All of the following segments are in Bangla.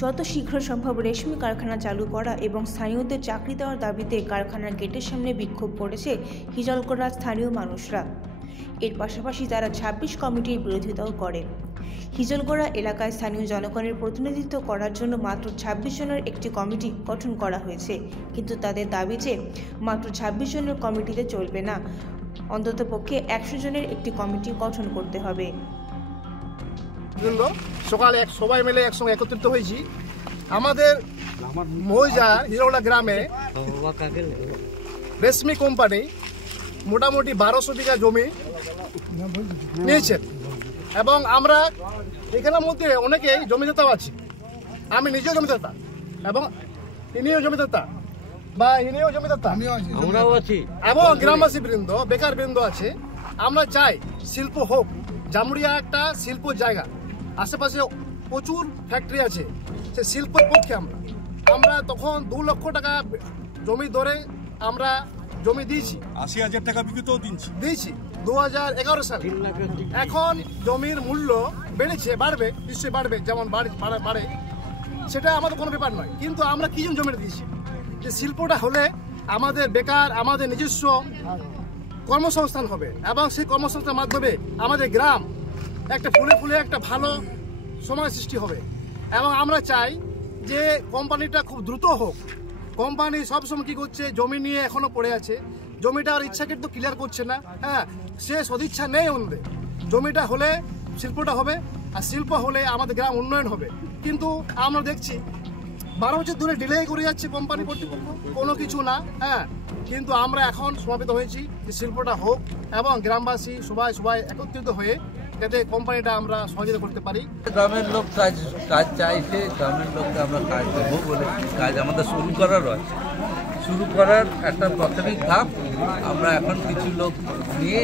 যত শীঘ্র সম্ভব রেশমি কারখানা চালু করা এবং স্থানীয়দের চাকরি দেওয়ার দাবিতে কারখানার গেটের সামনে বিক্ষোভ করেছে হিজলগড়ার স্থানীয় মানুষরা। এর পাশাপাশি তারা ২৬ কমিটির বিরোধিতাও করে। হিজলগড়া এলাকায় স্থানীয় জনগণের প্রতিনিধিত্ব করার জন্য মাত্র ২৬ জনের একটি কমিটি গঠন করা হয়েছে, কিন্তু তাদের দাবি যে মাত্র ২৬ জনের কমিটিতে চলবে না, অন্ততপক্ষে ১০০ জনের একটি কমিটি গঠন করতে হবে। সকালে সবাই মিলে একসঙ্গে একত্রিত হয়েছি। আমাদের মৌজার হিজলগড়া গ্রামে রেশমি কোম্পানি মোটামুটি ১২০০ বিঘা জমি নিয়েছেন এবং আমরা এখানের মধ্যে অনেকেই জমিদাতা আছি। আমি নিজেও জমিদাতা এবং ইনিও জমিদাতা বা ইনিও জমিদাতা এবং গ্রামবাসী বৃন্দ বেকার বৃন্দ আছে। আমরা চাই শিল্প হোক, জামুরিয়া একটা শিল্প জায়গা, আশেপাশে প্রচুর ফ্যাক্টরি আছে, সে শিল্পের পক্ষে আমরা তখন ২ লক্ষ টাকা জমি ধরে আমরা জমি দিয়েছি, ৮০,০০০ টাকা বিক্রিতেও দিয়েছি ২০১১ সালে। এখন জমির মূল্য বেড়েছে, বাড়বে, নিশ্চয়ই বাড়বে, যেমন বাড়ে সেটা আমাদের কোনো ব্যাপার নয়, কিন্তু আমরা কি জন্য জমিটা দিয়েছি যে শিল্পটা হলে আমাদের বেকার, আমাদের নিজস্ব কর্মসংস্থান হবে এবং সেই কর্মসংস্থানের মাধ্যমে আমাদের গ্রাম একটা ফুলে ফুলে একটা ভালো সমাজ সৃষ্টি হবে। এবং আমরা চাই যে কোম্পানিটা খুব দ্রুত হোক। কোম্পানি সবসময় কি করছে, জমি নিয়ে এখনো পড়ে আছে, জমিটা আর ইচ্ছাকৃত ক্লিয়ার করছে না। সে সদিচ্ছা নেই ওদের। জমিটা হলে শিল্পটা হবে, আর শিল্প হলে আমাদের গ্রাম উন্নয়ন হবে। কিন্তু আমরা দেখছি ১২ বছর ধরে ডিলে করে যাচ্ছে কোম্পানি কর্তৃপক্ষ, কোনো কিছু না। কিন্তু আমরা এখন সমাবেত হয়েছি যে শিল্পটা হোক এবং গ্রামবাসী সবাই একত্রিত হয়ে যাতে কোম্পানিটা আমরা সহযোগিতা করতে পারি। গ্রামের লোক কাজ চাইছে, গ্রামের লোককে আমরা কাজ দেবো বলে কাজ আমাদের শুরু করার একটা প্রাথমিক ধাপ। আমরা এখন কিছু লোক নিয়ে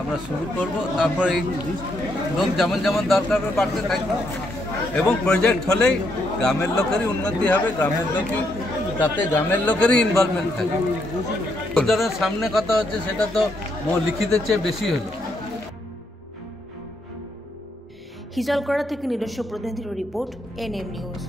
আমরা শুরু করব, তারপর এই লোক যেমন দরকার হবে বাড়তে থাকবে এবং প্রজেক্ট হলেই গ্রামের লোকেরই উন্নতি হবে, তাতে গ্রামের লোকেরই ইনভলভমেন্ট থাকবে। ওদের সামনে কথা হচ্ছে সেটা তো লিখিতের চেয়ে বেশি হলো। হিজলগড়া থেকে নিজস্ব প্রতিনিধির রিপোর্ট, NM নিউজ।